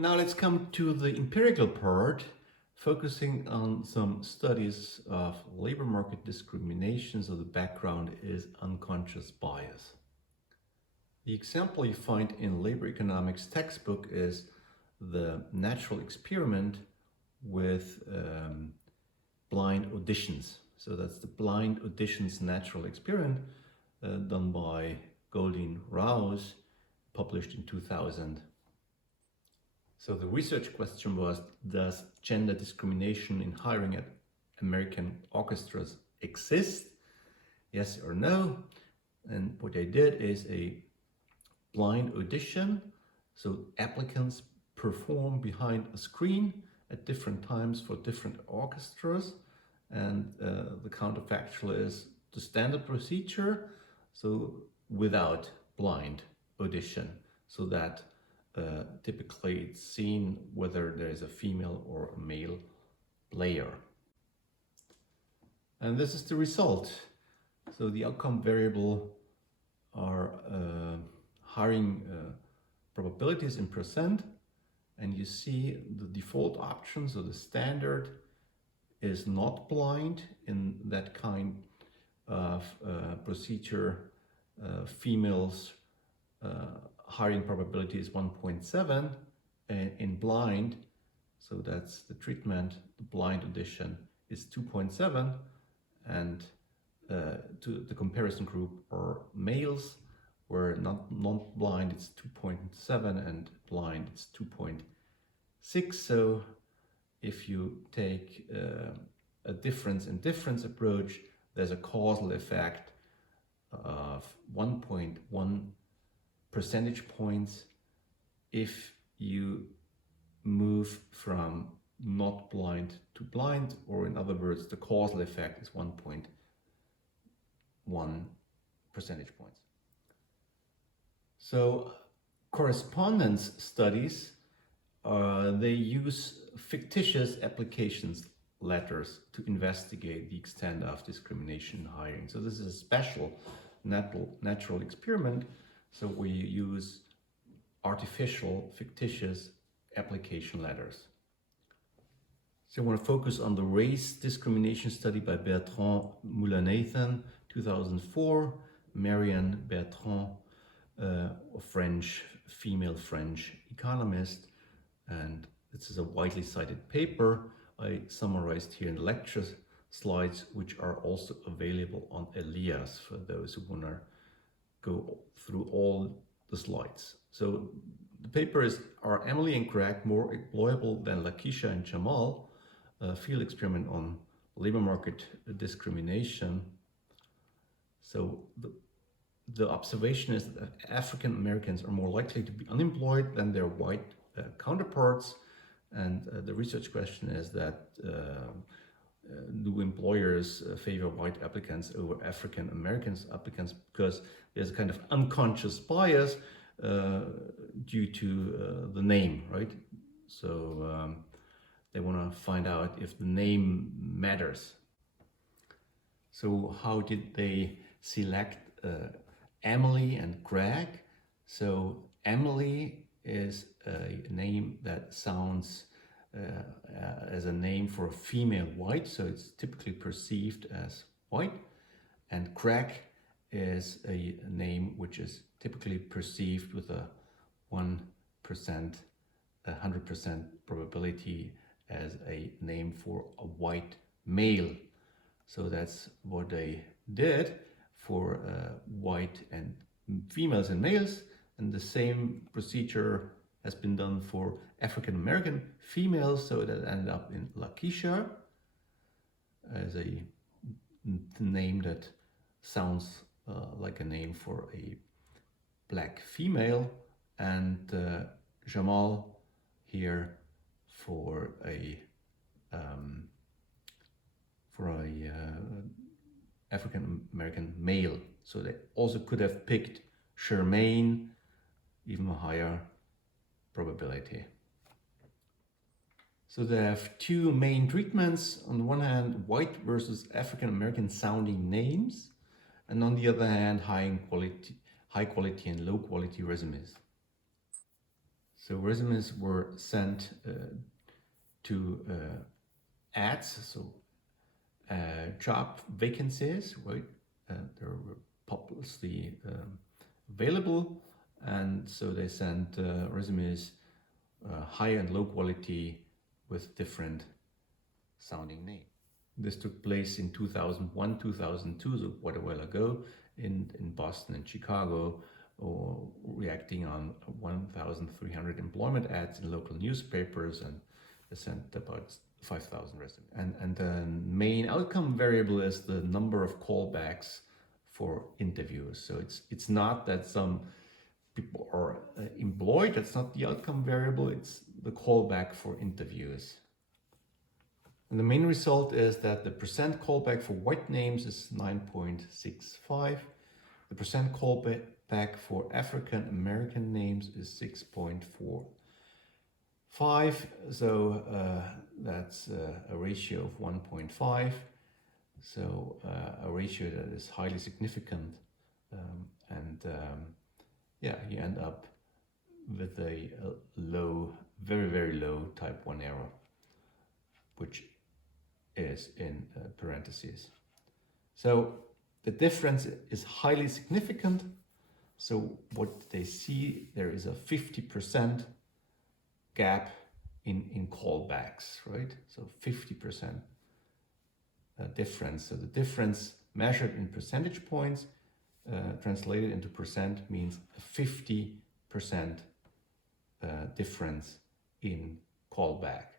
Now let's come to the empirical part, focusing on some studies of labor market discrimination. So the background is unconscious bias. The example you find in labor economics textbook is the natural experiment with blind auditions. So that's the blind auditions natural experiment done by Goldin Rouse, published in 2000. So the research question was, does gender discrimination in hiring at American orchestras exist? Yes or no? And what they did is a blind audition. So applicants perform behind a screen at different times for different orchestras. And the counterfactual is the standard procedure, so without blind audition, so that typically it's seen whether there is a female or a male player. And this is the result. So the outcome variable are hiring probabilities in percent, and you see the default option, so the standard is not blind in that kind of procedure. Females hiring probability is 1.7, and in blind, so that's the treatment, the blind audition is 2.7, and to the comparison group are males, where not blind it's 2.7 and blind it's 2.6. So if you take a difference in difference approach, there's a causal effect of 1.1 percentage points if you move from not blind to blind, or in other words, the causal effect is 1.1 percentage points. So correspondence studies, they use fictitious applications letters to investigate the extent of discrimination in hiring. So this is a special natural experiment. So we use artificial, fictitious application letters. So I want to focus on the race discrimination study by Bertrand Mulanathan, 2004, Marianne Bertrand, a female French economist, and this is a widely cited paper. I summarized here in the lecture slides, which are also available on Elias for those who want to go through all the slides. So the paper is, are Emily and Greg more employable than Lakeisha and Jamal? A field experiment on labor market discrimination. So the observation is that African Americans are more likely to be unemployed than their white counterparts. And the research question is that do employers favor white applicants over African Americans applicants, because there's a kind of unconscious bias due to the name, right? So they want to find out if the name matters. So how did they select Emily and Greg? So Emily is a name that sounds as a name for a female white, so it's typically perceived as white. And Greg is a name which is typically perceived with a 1%, 100% probability as a name for a white male. So that's what they did for white and females and males, and the same procedure has been done for African American females, so that ended up in Lakeisha as a name that sounds like a name for a black female, and Jamal here for a African American male. So they also could have picked Charmaine, even a higher probability. So they have two main treatments. On the one hand, white versus African American sounding names, and on the other hand, high quality and low quality resumes. So resumes were sent to ads, so job vacancies, right? They were publicly available, and so they sent resumes high and low quality with different sounding names. This took place in 2001, 2002, so quite a while ago, in Boston and Chicago, or reacting on 1,300 employment ads in local newspapers, and they sent about 5,000 resumes. And the main outcome variable is the number of callbacks for interviews. So it's not that some people are employed, that's not the outcome variable, it's the callback for interviews. And the main result is that the percent callback for white names is 9.65. The percent callback for African American names is 6.45. So that's a ratio of 1.5. So a ratio that is highly significant. Yeah, you end up with a low, very, very low type 1 error, which is in parentheses. So the difference is highly significant. So what they see, there is a 50% gap in callbacks, right? So 50% difference. So the difference measured in percentage points translated into percent means a 50% difference in callback.